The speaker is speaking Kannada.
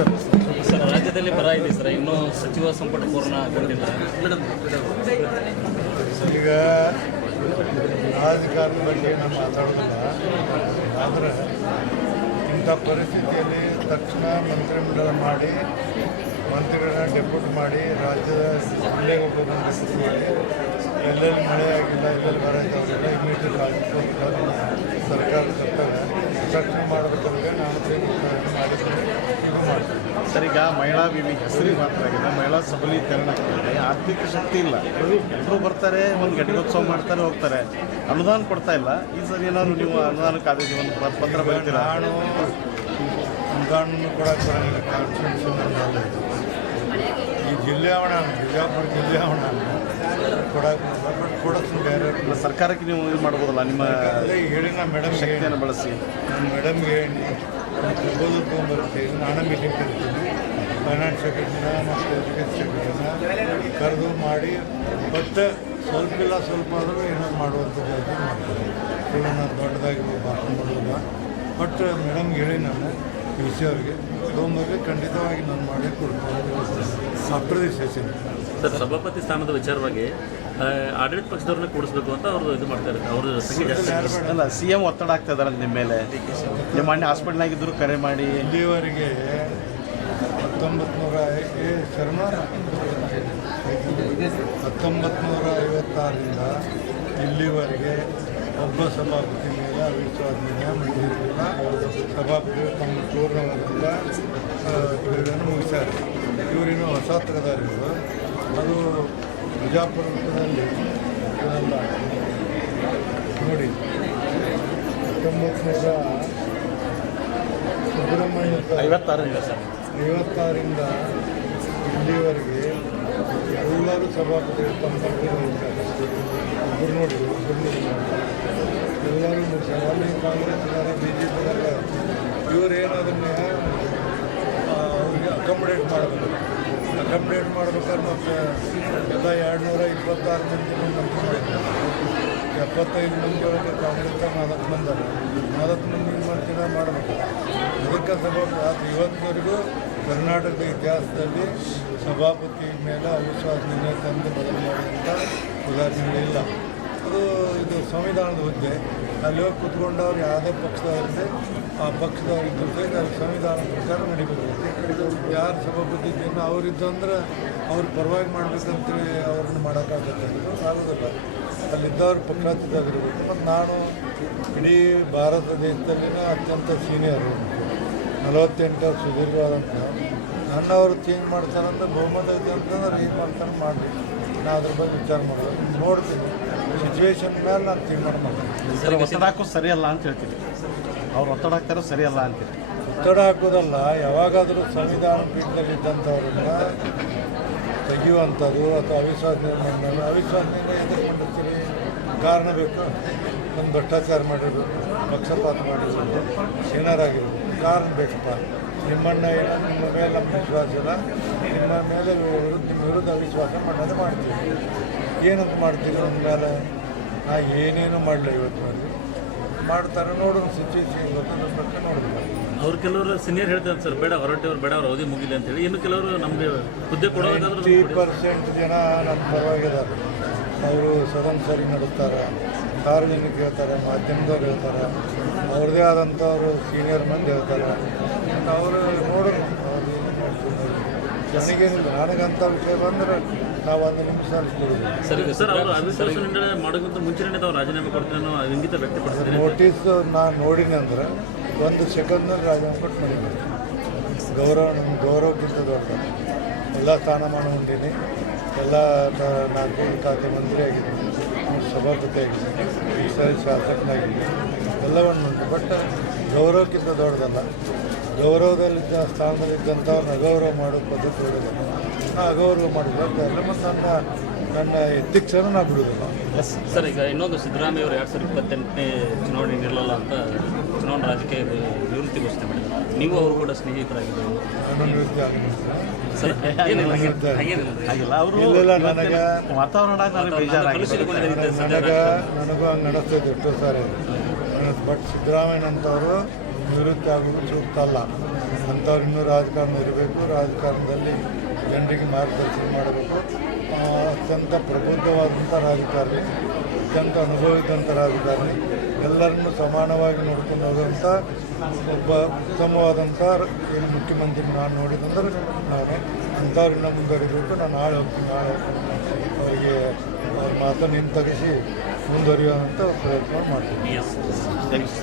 ಸರ್ ಸರ್ ರಾಜ್ಯದಲ್ಲಿ ಬರ ಇದೆ ಸರ್, ಇನ್ನೂ ಸಚಿವ ಸಂಪುಟ ಪೂರ್ಣ ಆಗಿಲ್ಲ. ಈಗ ರಾಜಕಾರಣದ ಬಗ್ಗೆ ನಾವು ಮಾತಾಡೋದಿಲ್ಲ. ಆದರೆ ಇಂಥ ಪರಿಸ್ಥಿತಿಯಲ್ಲಿ ತಕ್ಷಣ ಮಂತ್ರಿಮಂಡಲ ಮಾಡಿ ಮಂತ್ರಿಗಳನ್ನ ಡೆಪ್ಯೂಟ್ ಮಾಡಿ ರಾಜ್ಯದ ಜಿಲ್ಲೆಗೆ ಒಬ್ಬರನ್ನ ಡೆಪ್ಯೂಟ್ ಮಾಡಿ ಎಲ್ಲೆಲ್ಲಿ ಮಳೆ ಆಗಿಲ್ಲ ಎಲ್ಲೆಲ್ಲಿ ಬರ ಇದ್ದಾವೆಲ್ಲ ಇಮಿಡಿಯೇಟ್ ಆಗಿ ಸರ್ಕಾರದ ಕರ್ತವ್ಯ ತಕ್ಷಣ ಮಾಡಬೇಕಾದ್ರೆ ನಾವು ಮಾಡಿದ್ದೀವಿ. ಇದು ಮಾಡ್ತೀವಿ ಸರ್. ಈಗ ಮಹಿಳಾ ವಿವಿ ಹೆಸರಿಗೆ ಮಾತ್ರ ಆಗಿದೆ, ಮಹಿಳಾ ಸಬಲೀಕರಣ ಆರ್ಥಿಕ ಶಕ್ತಿ ಇಲ್ಲ. ಎಲ್ಲರೂ ಬರ್ತಾರೆ, ಒಂದು ಘಟಿಕೋತ್ಸವ ಮಾಡ್ತಾರೆ, ಹೋಗ್ತಾರೆ. ಅನುದಾನ ಕೊಡ್ತಾ ಇಲ್ಲ. ಈ ಸರಿ ಏನಾದ್ರು ನೀವು ಅನುದಾನಕ್ಕೆ ಆದೇಶ ಒಂದು ಪತ್ರ ಬರೀತೀರಾ? ನಾನು ಅನುದಾನ ಕೊಡೋಕ್ಕೆ ಬರೋಂಗಿಲ್ಲ. ಕಾನ್ಸ್ಟಿಟ್ಯೂಷನ್ ಈ ಜಿಲ್ಲೆ ಅವಣ ಬಿಜಾಪುರ ಜಿಲ್ಲೆ ಅವಣ ಕೊಡೋಕೆ ಕೊಡೋದು ಬೇರೆ ಸರ್ಕಾರಕ್ಕೆ ನೀವು ಇದು ಮಾಡ್ಬೋದಲ್ಲ, ನಿಮ್ಮ ಹೇಳಿ ನಾ ಮೇಡಮ್ ಶಕ್ತಿಯನ್ನು ಬಳಸಿ. ನಾನು ಮೇಡಮ್ಗೆ ಹೇಳಿ ಓದು ತೊಗೊಂಬರ್ತೀನಿ. ನಾನು ಮೀಟಿಂಗ್ ಕರಿತೀನಿ. ಫೈನಾನ್ಸ್ ಸೆಕ್ರೆಟರಿನ ಮತ್ತು ಎಜುಕೇಷನ್ ಸೆಕ್ರೆಟರಿನ ಕರೆದು ಮಾಡಿ ಬಟ್ ಸ್ವಲ್ಪ ಇಲ್ಲ ಸ್ವಲ್ಪ ಆದರೂ ಏನಾದ್ರು ಮಾಡುವಂಥ ಜಾತಿ ಮಾಡ್ತೀನಿ. ಈಗ ನಾನು ದೊಡ್ಡದಾಗಿ ಭಾಷಣ ಮಾಡೋದಿಲ್ಲ. ಬಟ್ ಮೇಡಮ್ಗೆ ಹೇಳಿ ನಾನು ಪಿ ಸಿ ಅವ್ರಿಗೆ ತೊಗೊಂಬರ್ಗೆ ಖಂಡಿತವಾಗಿ ನಾನು ಮಾಡಿ ಕೊಡ್ತೀನಿ. ಅಪ್ರದೇಶಿಸಿನಿ ಸರ್, ಸಭಾಪತಿ ಸ್ಥಾನದ ವಿಚಾರವಾಗಿ ಆಡಳಿತ ಪಕ್ಷದವ್ರನ್ನ ಕೂಡಿಸ್ಬೇಕು ಅಂತ ಅವರು ಇದು ಮಾಡ್ತಾರೆ. ಅವರು ಅಲ್ಲ, ಸಿ ಎಂ ಒತ್ತಡ ಆಗ್ತಾ ಇದಾರೆ ನಿಮ್ಮ ಮೇಲೆ. ನಿಮ್ಮ ಮೊನ್ನೆ ಹಾಸ್ಪಿಟ್ಲಾಗಿದ್ದರು ಕರೆ ಮಾಡಿ ಇಲ್ಲಿವರೆಗೆ 1956ರಿಂದ ಇಲ್ಲಿವರೆಗೆ ಒಬ್ಬ ಸಭಾಪತಿ ಮೇಲೆ ಅವಿಶ್ವಾಸ ನಿರ್ಣಯ ಮಂಡಿಸಿಲ್ಲ. ಸಭಾಪತಿಗಳು ತಮ್ಮ ಪೂರ್ಣವಾದಂಥ ಕ್ರೀಡೆಯನ್ನು ಮುಗಿಸ್ತಾರೆ. ಇವರೇನು ಹೊಸ ತರದಾರಿಗಳು. ಅದು ಬಿಜಾಪುರದಲ್ಲಿ ನೋಡಿ 1956ರಿಂದ 56ರಿಂದ ಇಲ್ಲಿವರೆಗೆ ಎಲ್ಲರೂ ಸಭಾಪತಿಗಳು ತಮ್ಮ ಒಬ್ಬರು ನೋಡಿ ಎಲ್ಲರೂ ಮುಗಿಸ್ತಾರೆ. ಅಲ್ಲಿ ಕಾಂಗ್ರೆಸ್ ಇದ್ದಾರೆ, ಬಿ ಜೆ ಪಿ ಇದ್ದಾರೆ. ಇವರೇನಾದನ್ನ ಅವ್ರಿಗೆ ಅಕಾಮಡೇಟ್ ಮಾಡಬೇಕು. ಅಕಾಮಡೇಟ್ ಮಾಡ್ಬೇಕಾದ್ರೆ ಮತ್ತು ಎಲ್ಲ 226 ಮಂದಿ ಮಂತ್ರಿ ಮಾಡಿದ್ದಾರೆ. 75 ಮಂದಿ ಒಳಗೆ ಕಾಂಗ್ರೆಸ್ 4 ಮಂದಿ 4 ಮಂದಿ ಮಂತ್ರಿನ ಮಾಡಬೇಕು. ಅದಕ್ಕೆ ಸಭಾಪತಿ ಇವತ್ತಿನವರೆಗೂ ಕರ್ನಾಟಕದ ಇತಿಹಾಸದಲ್ಲಿ ಸಭಾಪತಿ ಮೇಲೆ ಅವಿಶ್ವಾಸ ನಿರ್ಣಯ ತಂದು ಬದಲು ಮಾಡುವಂಥ ಉದಾಹರಣೆಗಳಿಲ್ಲ. ಅದು ಇದು ಸಂವಿಧಾನದ ಹುದ್ದೆ. ಅಲ್ಲಿ ಹೋಗಿ ಕೂತ್ಕೊಂಡವ್ರು ಯಾವುದೇ ಪಕ್ಷದವರಿದೆ ಆ ಪಕ್ಷದವ್ರು ಇದ್ದರೂ ಸಹಿತ ಅಲ್ಲಿ ಸಂವಿಧಾನ ಪ್ರಕಾರ ನಡಿಬೇಕು. ಯಾರು ಸಭಾಪತಿ ಇದ್ದೇನೋ ಅವರಿದ್ದಂದ್ರೆ ಅವ್ರ ಪರವಾಗಿ ಮಾಡಬೇಕಂತೇಳಿ ಅವ್ರನ್ನ ಮಾಡೋಕ್ಕಾಗುತ್ತೆ. ಆಗೋದಿಲ್ಲ. ಅಲ್ಲಿದ್ದವ್ರು ಪಕ್ಷಾತೀತವಾಗಿರಬೇಕು. ಮತ್ತು ನಾನು ಇಡೀ ಭಾರತ ದೇಶದಲ್ಲಿನ ಅತ್ಯಂತ ಸೀನಿಯರು, 48 ವರ್ಷ ಸುದೀರ್ಘವಾದಂಥ ನನ್ನವರು ಚೇಂಜ್ ಮಾಡ್ತಾರಂದ್ರೆ ಬಹುಮತ ಇದೆ ಅಂತಂದ್ರೆ ಏನು ಮಾಡ್ತಾನೆ ಮಾಡಿ ನಾನು ಅದ್ರ ಬಗ್ಗೆ ವಿಚಾರ ಮಾಡೋದು ನೋಡ್ತೀನಿ. ಸಿಚುವೇಶನ್ ಮೇಲೆ ನಾನು ತೀರ್ಮಾನ ಮಾಡ್ತೀನಿ. ಒತ್ತಡ ಹಾಕೋದು ಸರಿಯಲ್ಲ ಅಂತ ಹೇಳ್ತೀನಿ. ಅವ್ರು ಒತ್ತಡ ಹಾಕ್ತಾರೋ ಸರಿಯಲ್ಲ ಅಂತೀರಿ? ಒತ್ತಡ ಹಾಕೋದಲ್ಲ, ಯಾವಾಗಾದರೂ ಸಂವಿಧಾನ ಪೀಠದಲ್ಲಿದ್ದಂಥವ್ರನ್ನ ತೆಗೆಯುವಂಥದ್ದು ಅಥವಾ ಅವಿಶ್ವಾಸ ನಿರ್ಣಯ ಎದುರು ಮಾಡಿರ್ತೀರಿ. ಕಾರಣ ಬೇಕು. ಒಂದು ಭ್ರಷ್ಟಾಚಾರ ಮಾಡಿರ್ಬೇಕು, ಪಕ್ಷಪಾತ ಮಾಡಿರ್ಬೇಕು, ಏನಾರಾಗಿರ್ಬೇಕು. ಕಾರಣ ಬೇಕಪ್ಪ. ನಿಮ್ಮ ಮೇಲೆ ನಮ್ಮ ವಿಶ್ವಾಸ ಇಲ್ಲ, ನಿಮ್ಮ ಮೇಲೆ ನಿಮ್ಮ ವಿರುದ್ಧ ಅವಿಶ್ವಾಸ ಮಾಡೋದು ಮಾಡ್ತೀವಿ. ಏನಂತ ಮಾಡ್ತೀವಿ ನಮ್ಮ ಮೇಲೆ? ನಾ ಏನೇನು ಮಾಡಲಿ ಇವತ್ತಿನಲ್ಲಿ ಮಾಡ್ತಾರೆ. ನೋಡೋಣ ಸಿಚುವೇಶನ್ ಗೊತ್ತಿಲ್ಲ ಬಗ್ಗೆ ನೋಡಬೇಕು. ಅವ್ರು ಕೆಲವರು ಸೀನಿಯರ್ ಹೇಳ್ತಾರೆ ಸರ್, ಬೇಡ ಹೊರಟವ್ರು ಬೇಡ, ಅವ್ರ ಅವಧಿ ಮುಗಿಲಿ ಅಂತೇಳಿ. ಇನ್ನು ಕೆಲವರು ನಮಗೆ ಹುದ್ದೆ ಕೊಡೋದಾದ್ರೆ 90% ಜನ ನಮ್ಮ ಪರವಾಗಿದ್ದಾರೆ. ಅವರು ಸದನ್ ಸರಿ ನಡೆಸ್ತಾರೆ, ಸಾರ್ವಜನಿಕ ಹೇಳ್ತಾರೆ, ಮಾಧ್ಯಮದವ್ರು ಹೇಳ್ತಾರೆ, ಅವ್ರದ್ದೇ ಆದಂಥವ್ರು ಸೀನಿಯರ್ ಮಂದಿ ಹೇಳ್ತಾರೆ. ಅವರು ನೋಡೋಣ. ನನಗೇನಿಲ್ಲ, ನನಗಂಥ ವಿಷಯ ಬಂದರೆ ನಾವು 1 ನಿಮಿಷ ಕೊಡೋದು. ಸರಿ ಸರ್, ಅವರು ಅವಿಶ್ವಾಸ ನಿರ್ಣಯ ಮಾಡೋಕ್ಕಿಂತ ಮುಂಚೆನೇ ತಾವು ರಾಜೀನಾಮೆ ಕೊಡ್ತೀನಿ ಅನ್ನೋ ಇಂಗಿತ ವ್ಯಕ್ತಪಡಿಸ್ತೀನಿ. ನೋಟಿಸ್ ನಾನು ನೋಡಿನಿ ಅಂದ್ರೆ 1 ಸೆಕೆಂಡ್ನಲ್ಲಿ ರಾಜೀನಾಮೆ ಕೊಟ್ಟು ಮಾಡಿದ್ದೀನಿ. ನಮ್ಮ ಗೌರವಕ್ಕಿಂತ ದೊಡ್ಡ ಎಲ್ಲ ಸ್ಥಾನಮಾನ ಹೊಂದೀನಿ. ಎಲ್ಲ 4 ಖಾತೆ ಮಂತ್ರಿ ಆಗಿದ್ದೀನಿ, ಸಭಾಪತಿ ಆಗಿದ್ದೀನಿ, ಈ ಸಾರಿ ಶಾಸಕನಾಗಿದ್ದೀನಿ, ಎಲ್ಲವನ್ನು ಉಂಟು. ಬಟ್ ಗೌರವಕ್ಕಿಂತ ದೊಡ್ಡದಲ್ಲ. ಗೌರವದಲ್ಲಿದ್ದ ಸ್ಥಾನದಲ್ಲಿದ್ದಂಥವ್ರನ್ನ ಅಗೌರವ ಮಾಡೋ ಪದ್ಧತಿ ಹೊಡೋದಿಲ್ಲ. ನಾ ಅಗೌರವ ಮಾಡಿಲ್ಲ ಎಲ್ಲ. ಮತ್ತು ನನ್ನ ಎಥಿಕ್ಸನ್ನು ನಾ ಬಿಡೋದಿಲ್ಲ. ಸರ್, ಈಗ ಇನ್ನೊಂದು ಸಿದ್ದರಾಮಯ್ಯ ಅವರು 2028ನೇ ಚುನಾವಣೆ ನಿಲ್ಲಲ್ಲ ಅಂತ ಚುನಾವಣಾ ರಾಜಕೀಯ ನಿವೃತ್ತಿ ಘೋಷಣೆ ಮಾಡಿದ್ದಾರೆ. ನೀವು ಅವರು ಕೂಡ ಸ್ನೇಹಿತರಾಗಿದ್ದರು. ನನ್ನ ನಿವೃತ್ತಿ ಆಗಿಲ್ಲ. ಹಾಗಿಲ್ಲ. ಅವರು ಇಲ್ಲ, ನನಗೆ ವಾತಾವರಣ ನನಗೂ ಹಂಗೆ ನಡೆಸ್ತೈತೆ ಎಷ್ಟೋ ಸಾರಿ. ಬಟ್ ಸಿದ್ದರಾಮಯ್ಯನಂಥವರು ನಿವೃತ್ತಿ ಆಗೋದು ಸೂಕ್ತ ಅಲ್ಲ. ಅಂಥವ್ರು ಇನ್ನೂ ರಾಜಕಾರಣ ಇರಬೇಕು. ರಾಜಕಾರಣದಲ್ಲಿ ಜನರಿಗೆ ಮಾರ್ಗದರ್ಶನ ಮಾಡಬೇಕು. ಅತ್ಯಂತ ಪ್ರಬುದ್ಧವಾದಂಥ ರಾಜಕಾರಣಿ, ಅತ್ಯಂತ ಅನುಭವಿದಂಥ ರಾಜಕಾರಣಿ, ಎಲ್ಲರನ್ನೂ ಸಮಾನವಾಗಿ ನೋಡ್ಕೊಂಡು ಹೋಗುವಂಥ ಒಬ್ಬ ಉತ್ತಮವಾದಂಥ ಏನು ಮುಖ್ಯಮಂತ್ರಿ ನಾನು ನೋಡಿದಂದ್ರೆ ನಾನೇ ಅಂಥವ್ರಿಂದ ಮುಂದುವರಿಬೇಕು. ನಾನು ನಾಳೆ ಹೋಗ್ತೀನಿ ಅವರಿಗೆ ಅವ್ರ ಮಾತನ್ನು ಹಿಂತೆಗೆಸಿ ಮುಂದುವರಿಯುವಂಥ ಪ್ರಯತ್ನ ಮಾಡ್ತೀನಿ. Yes thanks.